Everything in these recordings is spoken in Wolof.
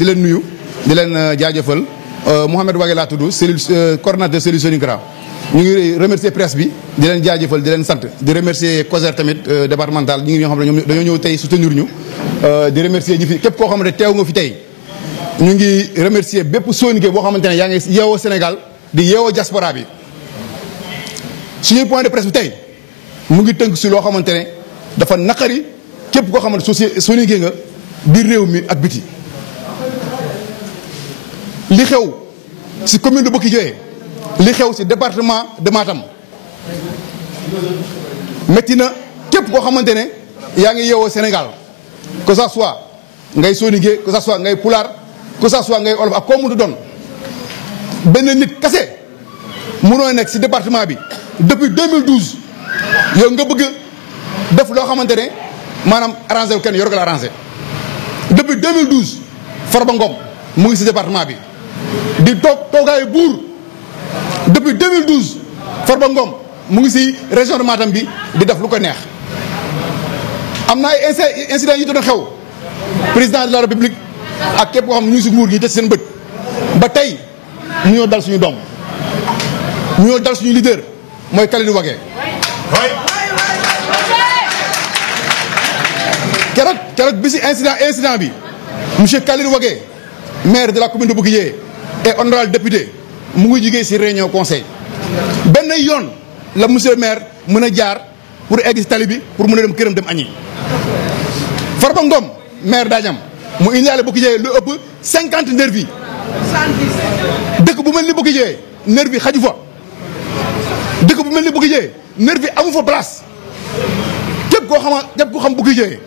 di leen nuyu di leen jaajëfal Mouhamed Wagué laa tudd cellule coordonnateur cellule Soningra ñu ngi remercier presse bi di leen jaajëfal di leen sant di remercier COSER tamit départemental ñi ngi ñoo xam ne ñoom dañoo ñëw tey soutenir ñu di remercier ñi fi képp koo xam ne teew nga fi tey ñu ngi remercier bépp Soninké boo xamante ne yaa ngi yeewoo Sénégal di yeewoo diaspora bi suñuy point de presse bi tey mu ngi tënk si loo xamante ne dafa naqari képp koo xamante Soninké nga biir réew mi ak biti li xew si commune de Bokki Dieye li xew si département de Matam métti na képp koo xamante ne yaa ngi yeewoo Sénégal que ça soit ngay Soninké que ça soit ngay pulaar que ça soit ngay olof ak koo mëntu doon benn nit kese mënoo nekk si département bi depuis 2012 yow nga bëgg def loo xamante ne maanaam arrangé wu kenn yor ko la arrangé depuis 2012 Farba Ngom mu ngi si département bi di toogaayu buur depuis 2012 Farba Ngom mu ngi si région de Matam bi di def lu ko neex am na ay incidents yi doon xew président de la république ak képp koo xam ne ñu ngi si nguur gi te seen bët ba tey ñu ñoo dal suñu doom ñu ñoo dal suñu leader mooy Kalidou Wagué keroog bi si incident bi monsieur Kalidou Wagué maire de la commune de Bokki Dieye et honorable député mu ngi jugee si réunion conseil benn yoon la monsieur le maire mën a jaar pour egg si tali bi pour mën a dem këram dem añi Farba Ngom maire Dagnam mu indaale Bokki Dieye lu ëpp 50 nervi dëkk bu mel ni Bokki Dieye nervi xaju fa dëkk bu mel ni Bokki Dieye nervi amu fa place képp koo xam Bokki Dieye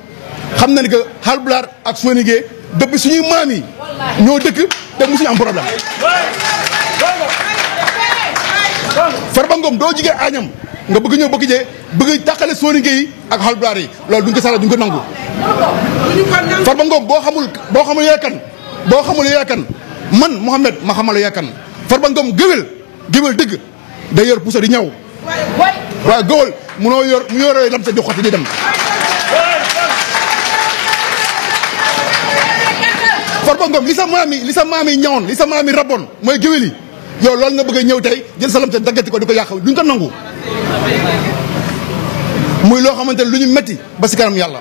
xam na ni que Haalpulaar ak Soninké depuis suñuy maam yi ñoo dëkk te musuñu am problème Farba Ngom doo jigee añam nga bëgg ñëw Bokki Dieye bëgg tàqale Soninké yi ak Haalpulaar yi loolu duñ ko sara duñ ko nangu Farba Ngom boo xamul yee kan man Mouhamed ma xamal yee kan Farba Ngom géwél dëgg day yor puso di ñaw waaye géwél mu yoree lam sa di xotti di dem Farba Ngom li sa maam yi ñawoon li sa maam yi raboon mooy géwél yi yow loolu nga bëgg a ñëw tey jël sa lam sa daggati ko di ko yàq duñ ko nangu muy loo xamante ne lu ñu metti ba si kanam yàlla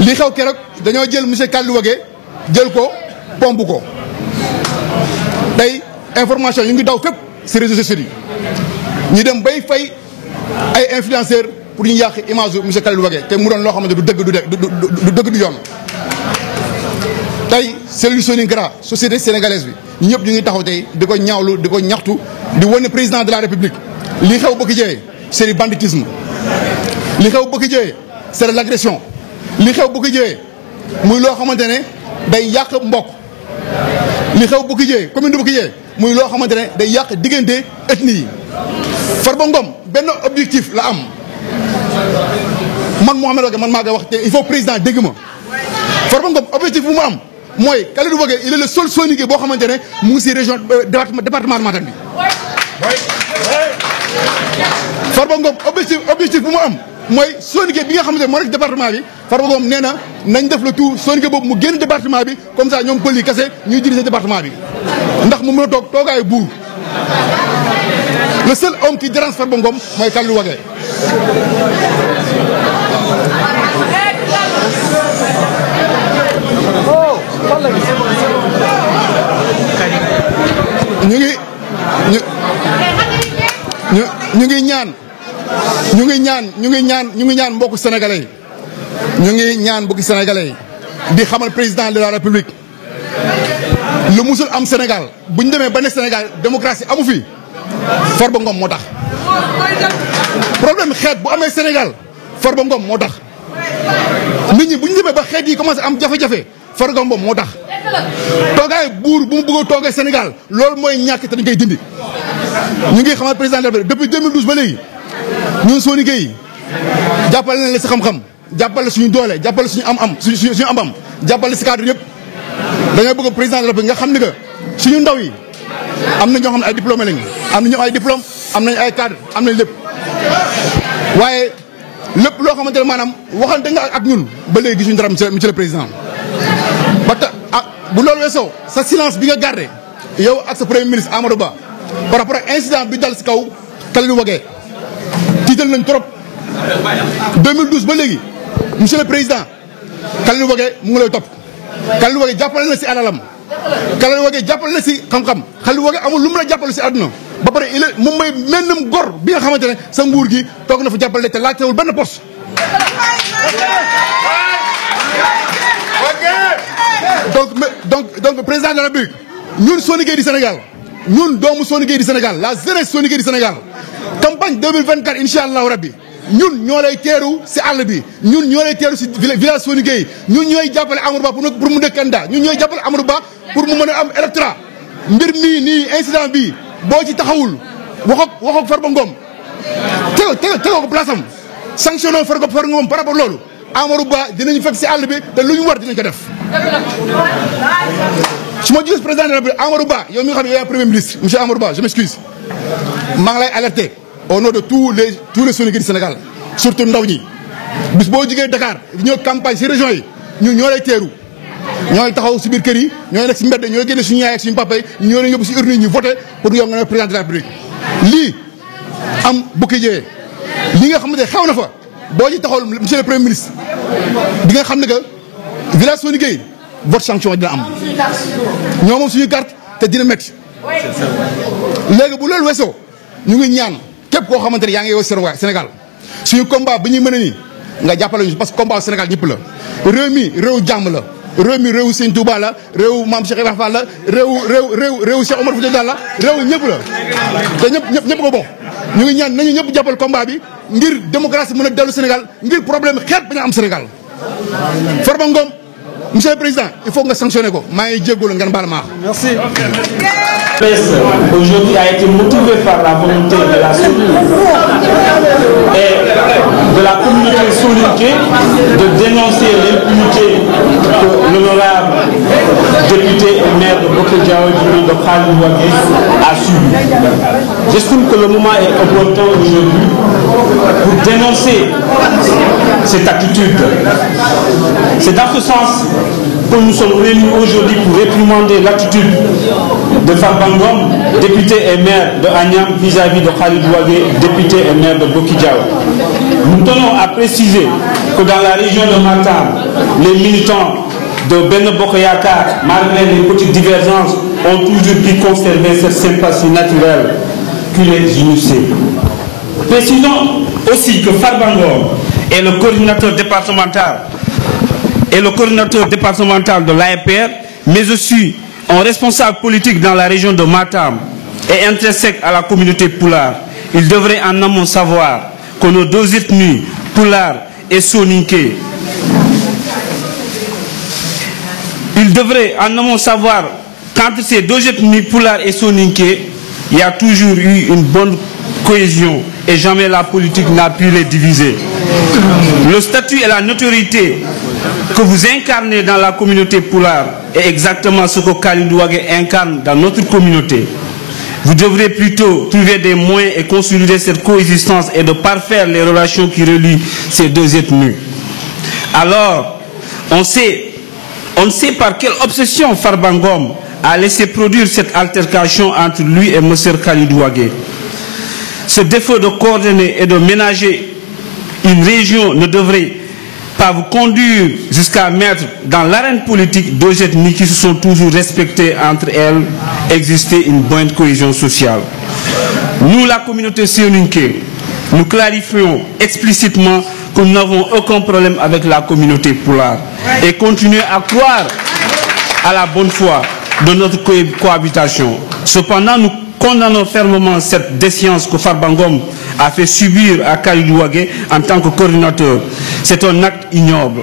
li xew keroog dañoo jël monsieur Kalidou Wagué jël ko pomp ko tey information yu ngi daw fépp si réseaux sociaux yi ñu dem bay fay ay influenceurs pour ñu yàq image u monsieur Kalidou Wagué te mu doon loo xamante du dëgg du yoon tey cellule Soningra société sénégalaise bi ñëpp ñu ngi taxaw tey di ko ñaawlu di ko ñaxtu di wane président de la république li xew Bokki Dieye c'est du banditisme li xew Bokki Dieye c'est de l'agression li xew Bokki Dieye muy loo xamante ne day yàq mbokk li xew Bokki Dieye commune de Bokki Dieye muy loo xamante ne day yàq diggante ethnie yi Farba Ngom benn objectif la am man Mouhamed Wagué man maa koy wax te il faut président dégg ma Farba Ngom objectif bu mu am mooy Kalidou Wagué il est le seul Soninké boo xamante ne mu ngi si région département de Matam bi Farba Ngom objectif bu mu am mooy Soninké bi nga xamante ne moo nekk département bi Farba Ngom nee na nañ def le tout Soninké boobu mu génn département bi comme ça ñoom pël yi kese ñuy diriger département bi ndax mu mën a toogaayu buur le seul homme qui dérange Farba Ngom mooy Kalidou Wagué ñu ngi ñaan mbokku sénégalais yi ñu ngi ñaan mbokku sénégalais yi di xamal président de la république lu musul am Sénégal bu ñu demee ba ne Sénégal démocratie amu fi Farba Ngom moo tax problème xeet bu amee Sénégal Farba Ngom moo tax nit ñi bu ñu demee ba xeet yi commencé am jafe-jafe Farba Ngom moo tax toogaay buur bu mu bëgg a toogee Sénégal loolu mooy ñàkk te dañ koy dindi ñu ngi xamal président de la République depuis 2012 ba léegi ñun Soninké yi jàppale nañ la si xam-xam jàppale suñu doole jàppale suñu suñu am-am jàppale si cadre yëpp dañoo bëgg président de la République nga xam ni que suñu ndaw yi am na ñoo xam ne ay diplômé lañu am na ñoo ay diplôme am nañ ay cadre am nañ lépp waaye lépp loo xamante ne maanaam waxante nga ak ñun ba léegi gisuñu dara monsieur le président bu loolu weesoo sa silence bi nga gardé yow ak sa premier ministre Amadou Ba par rapport ak incident bi dal si kaw Kalidou Wagué tiital nañ trop 2012 ba léegi monsieur le président Kalidou Wagué mu ngi lay topp Kalidou Wagué jàppale na si alalam Kalidou Wagué jàppale na si xam-xam Kalidou Wagué amul lu mu la jàppale si àdduna ba pare il est moom mooy mennam gor bi nga xamante ne sa nguur gi toog na fa jàppale te laajtewul benn poste. donc président de la République ñun Sony Gueye du Sénégal ñun doomu Sony Gueye du Sénégal la jeunesse Sony Gueye du Sénégal campagne 2024 incha allahu rabbi ñun ñoo lay teeru si àll bi ñun ñoo lay teeru si village Sony Gueye ñun ñooy jàppale Amadou Ba pour mu nekk candidat ñun ñooy jàppale Amadou Ba pour mu mën a am électorat mbir mii nii incident bii boo ci taxawul waxoog Farba Ngom tegoo ko place am sanctionné Farba Ngom par rapport loolu Amadou Ba dinañu fekk si àll bi te lu ñu war dinañ ko def. su ma gis président de la République Amadou Ba yow mi nga xam ne yow yaa premier ministre monsieur Amadou Ba je m'excuse maa ngi lay alerter au nom de tous les Sony Gueye du Sénégal surtout ndaw ñi bis boo jugee Dakar ñëw campagne si région yi ñun ñoo lay teeru ñoo lay taxaw si biir kër yi ñoo nekk si mbedd ñoo génne suñu yaay ak suñu papa yi ñoo leen yóbbu si urne yi ñu voté pour yow nga ne président de la République lii am bukki jëwee li nga xamante ne xew na fa boo ci taxawul monsieur le premier ministre di nga xam ne que village Sony Gueye vote sanction dina am ñoo moom suñu carte te dina métti léegi bu loolu weesoo ñu ngi ñaan képp koo xamante ne yaa ngi yow Sénégal suñu combat bi ñuy mën a nii nga jàppale ñu parce que combat Sénégal ñëpp la réew mi réew jàmm la réew mi réew Sëñ Touba la réew Mame Cheikh Ibrahima Fall la réew Cheikh Omar Foutiyou Tall la réew ñëpp la te ñëpp ko bokk ñu ngi ñaan nañu ñëpp jàppal combat bi ngir démocratie mën a dellu Sénégal ngir problème xeet bañ a am Sénégal Farba Ngom monsieur le président il faut nga sanctionner ko maa ngi jégalu ngeen baal ma. Merci. Aujourd'hui a été motivé par la volonté de la Sony et de la communauté soninké de dénoncer l'impunité que l'honorable député et maire de Bokeh Diao du nom de Kalidou Wagué a subi. J'estime que le moment est opportun aujourd'hui pour dénoncer cette attitude. C'est dans ce sens que nous sommes réunis aujourd'hui pour réprimander l'attitude de Farba Ngom, député et maire de Agnam vis-à-vis de Kalidou Wagué, député et maire de Bokeh Diao. Nous tenons à préciser que dans la région de Matam, les militants de Benno Bokk Yakaar, malgré les petites divergences, ont toujours pu conserver cette sympathie naturelle qui les unissait. Précisons aussi que Farba Ngom est le coordinateur départemental de l'APR, mais aussi un responsable politique dans la région de Matam et intrinsèque à la communauté Pulaar. Il devrait en amont savoir que nos deux ethnies, Pulaar et Soninké, il devrait en amont savoir qu'entre ces deux ethnies, Pulaar et Soninké, il y a toujours eu une bonne cohésion et jamais la politique n'a pu les diviser. Le statut et la notoriété que vous incarnez dans la communauté Pulaar est exactement ce que Kalidou Wagué incarne dans notre communauté. Vous devrez plutôt trouver des moyens et consolider cette coexistence et de parfaire les relations qui relient ces deux ethnies. Alors, on ne sait par quelle obsession Farba Ngom a laissé produire cette altercation entre lui et M. Kalidou Wagué. Ce défaut de coordonner et de ménager une région ne devrait pas vous conduire jusqu'à mettre dans l'arène politique deux ethnies qui se sont toujours respectées entre elles, exister une bonne cohésion sociale. Nous, la communauté soninké, nous clarifions explicitement que nous n'avons aucun problème avec la communauté Pulaar et continuer à croire à la bonne foi de notre cohabitation. Cependant, nous condamnons fermement cette défiance que Farba Ngom a fait subir à Kalidou Wagué en tant que coordinateur. C'est un acte ignoble.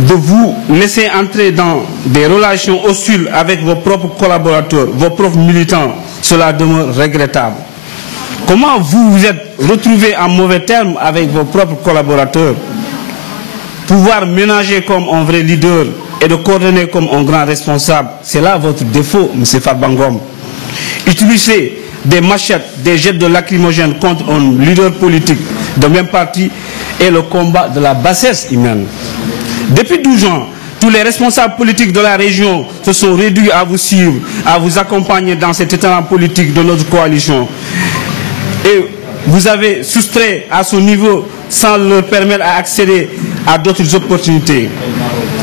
De vous laisser entrer dans des relations hostiles avec vos propres collaborateurs, vos propres militants, cela demeure regrettable. Comment vous vous êtes retrouvé en mauvais termes avec vos propres collaborateurs? Pouvoir ménager comme un vrai leader et de coordonner comme un grand responsable, c'est là votre défaut, M. Farba Ngom. Utiliser des machettes, des jets de lacrymogènes contre un leader politique de même parti est le combat de la bassesse humaine. Depuis 12 ans, tous les responsables politiques de la région se sont réduits à vous suivre, à vous accompagner dans cet état politique de notre coalition. Et vous avez soustrait à ce niveau sans leur permettre d'accéder à d'autres opportunités.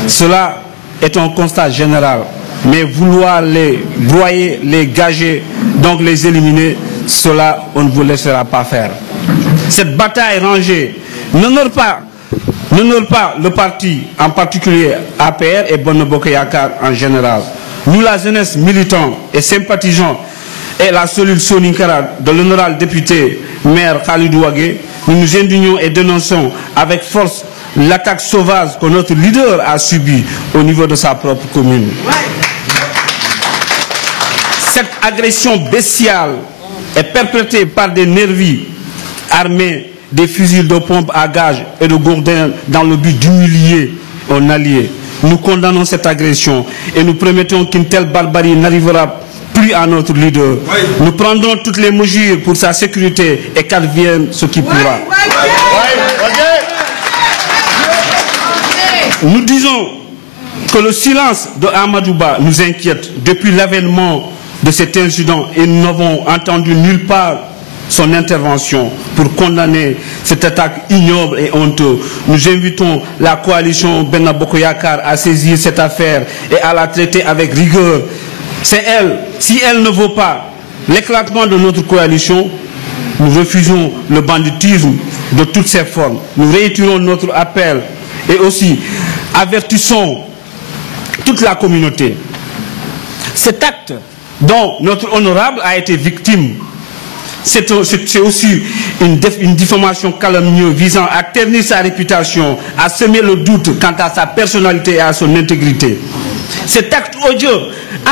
Cela est un constat général. Mais vouloir les broyer, les gager, donc les éliminer, cela on ne vous laissera pas faire. Cette bataille rangée n'honore pas le parti, en particulier APR et Benno Bokk Yakaar en général. Nous, la jeunesse militante et sympathisant et la cellule Soninkara de l'honorable député maire Khalidou Wagué, nous nous indignons et dénonçons avec force l'attaque sauvage que notre leader a subie au niveau de sa propre commune. Cette agression bestiale est perpétrée par des nervis armés des fusils de pompe à gaz et de gourdins dans le but d'humilier un allié. Nous condamnons cette agression et nous promettons qu'une telle barbarie n'arrivera plus à notre leader. Nous prendrons toutes les mesures pour sa sécurité et qu'advienne ce qui pourra. Nous disons que le silence de Amadou Ba nous inquiète depuis l'avènement de cet incident et nous n'avons entendu nulle part son intervention pour condamner cette attaque ignoble et honteuse. Nous invitons la coalition Benno Bokk Yakaar à saisir cette affaire et à la traiter avec rigueur. C'est elle, si elle ne vaut pas l'éclatement de notre coalition, nous refusons le banditisme de toutes ses formes. Nous réitérons notre appel et aussi avertissons toute la communauté. Cet acte dont notre honorable a été victime, c'est aussi une diffamation calomnieuse visant à ternir sa réputation, à semer le doute quant à sa personnalité et à son intégrité. Cet acte odieux,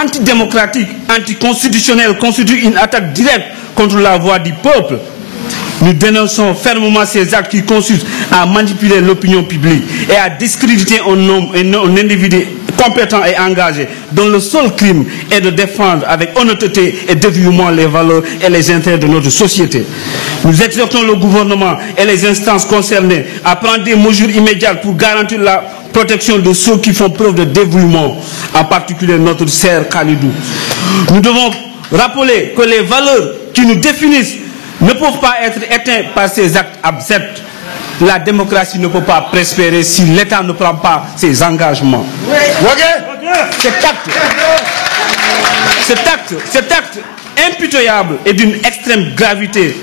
antidémocratique, anticonstitutionnel constitue une attaque directe contre la voix du peuple. Nous dénonçons fermement ces actes qui consistent à manipuler l'opinion publique et à discréditer un individu compétent et engagé, dont le seul crime est de défendre avec honnêteté et dévouement les valeurs et les intérêts de notre société. Nous exhortons le gouvernement et les instances concernées à prendre des mesures immédiates pour garantir la protection de ceux qui font preuve de dévouement, en particulier notre sœur Khalidou. Nous devons rappeler que les valeurs qui nous définissent ne peuvent pas être éteintes par ces actes abjects. La démocratie ne peut pas prospérer si l'État ne prend pas ses engagements. Cet acte impitoyable et d'une extrême gravité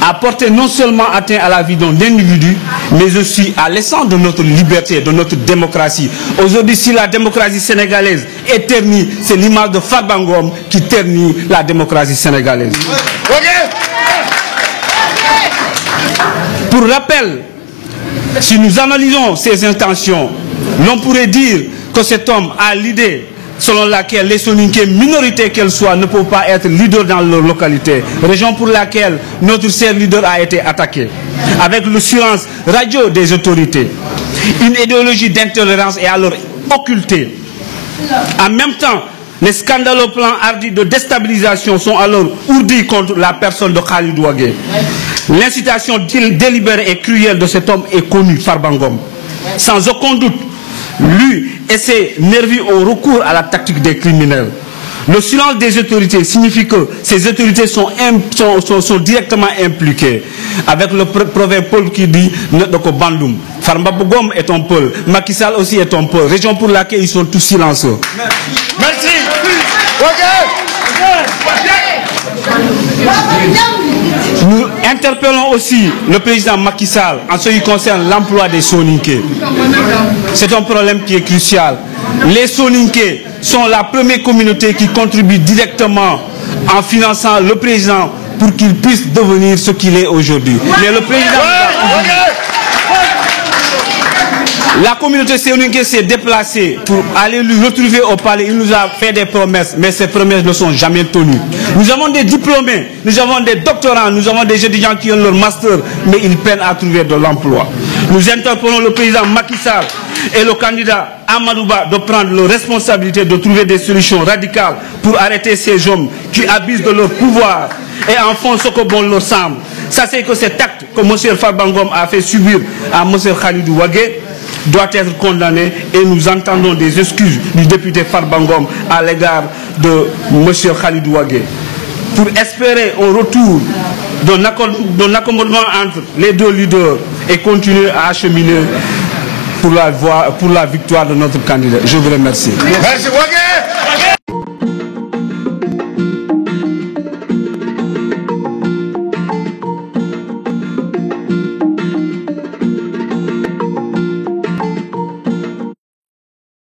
a porté non seulement atteinte à la vie d'un individu, mais aussi à l'essence de notre liberté, de notre démocratie. Aujourd'hui, si la démocratie sénégalaise est ternie, c'est l'image de Farba Ngom qui ternit la démocratie sénégalaise. Pour rappel, si nous analysons ses intentions, l'on pourrait dire que cet homme a l'idée selon laquelle les Soninké, minorité qu'elles soient, ne peuvent pas être leaders dans leur localité. Raison pour laquelle notre cher leader a été attaqué. Avec le silence radio des autorités. Une idéologie d'intolérance est alors occultée. En même temps, les scandaleux plans hardis de déstabilisation sont alors ourdis contre la personne de Khalidou Wagué. L'incitation délibérée et cruelle de cet homme est connue, Farba Ngom. Sans aucun doute, lui et ses nervis ont recours à la tactique des criminels. Le silence des autorités signifie que ces autorités sont directement impliquées. Avec le proverbe Paul qui dit Bandum. Farba Ngom est un Paul, Macky Sall aussi est un Paul, raison pour laquelle ils sont tous silencieux. Merci. Nous interpellons aussi le président Macky Sall en ce qui concerne l'emploi des Soninké. C'est un problème qui est crucial. Les Soninké sont la première communauté qui contribue directement en finançant le président pour qu'il puisse devenir ce qu'il est aujourd'hui. Mais le président... La communauté Soninké s'est déplacée pour aller lui retrouver au palais. Il nous a fait des promesses, mais ces promesses ne sont jamais tenues. Nous avons des diplômés, nous avons des doctorants, nous avons des étudiants qui ont leur master, mais ils peinent à trouver de l'emploi. Nous interpellons le président Macky Sall et le candidat Amadou Ba de prendre leurs responsabilités, de trouver des solutions radicales pour arrêter ces hommes qui abusent de leur pouvoir et en font ce que bon leur semble. Sachez que cet acte que M. Farba Ngom a fait subir à M. Khalidou Wagué doit être condamné et nous entendons des excuses du député Farbangom à l'égard de M. Khalid Ouagué. Pour espérer un retour d'un accommodement entre les deux leaders et continuer à acheminer pour la victoire de notre candidat. Je vous remercie. Merci Ouagué.